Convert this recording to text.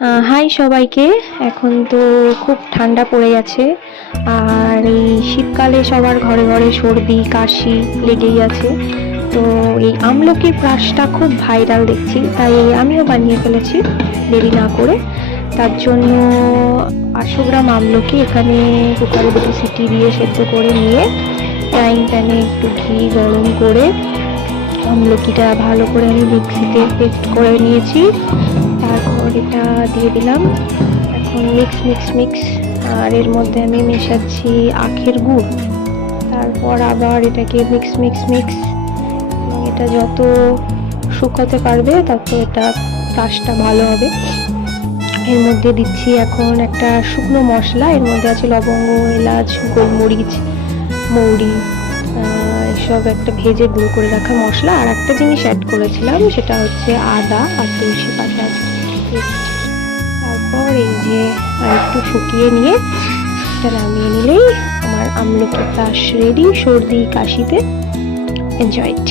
High সবাইকে। এখন তো খুব ঠান্ডা পড়ে গেছে, আর এই শীতকালে সবার ঘরে ঘরে সর্দি কাশি লেগেই আছে। তো এই আমলকির প্রাশটা খুব ভাইরাল দেখছি, তাই আমিও বানিয়ে ফেলেছি দেরি না করে। তার জন্য 500 গ্রাম আমলকি এখানে কুকারে 2 সিটি দিয়ে সেদ্ধ করে নিয়ে ফ্রাইং প্যানে একটু ঘি গরম করে আমলকিটা ভালো করে আমি মিক্সিতে পেস্ট করে নিয়েছি। তারপর এটা দিয়ে দিলাম, এখন মিক্স। আর এর মধ্যে আমি মেশাচ্ছি আখের গুড়। তারপর আবার এটাকে মিক্স। এবং এটা যত শুকাতে পারবে তত এটা কাশটা ভালো হবে। এর মধ্যে দিচ্ছি এখন একটা শুকনো মশলা, এর মধ্যে আছে লবঙ্গ, এলাচ, গোলমরিচ, মৌরি, এসব একটা ভেজে গুঁড়ো করে রাখা মশলা। আর একটা জিনিস অ্যাড করেছিলাম, সেটা হচ্ছে আদা আর তুলসী পাতা পেস্ট। তারপর এই যে আর একটু শুকিয়ে নিয়ে এটা নামিয়ে নিলেই আমার আমলকি প্রাশ রেডি সর্দি কাশিতে। এনজয় ইট।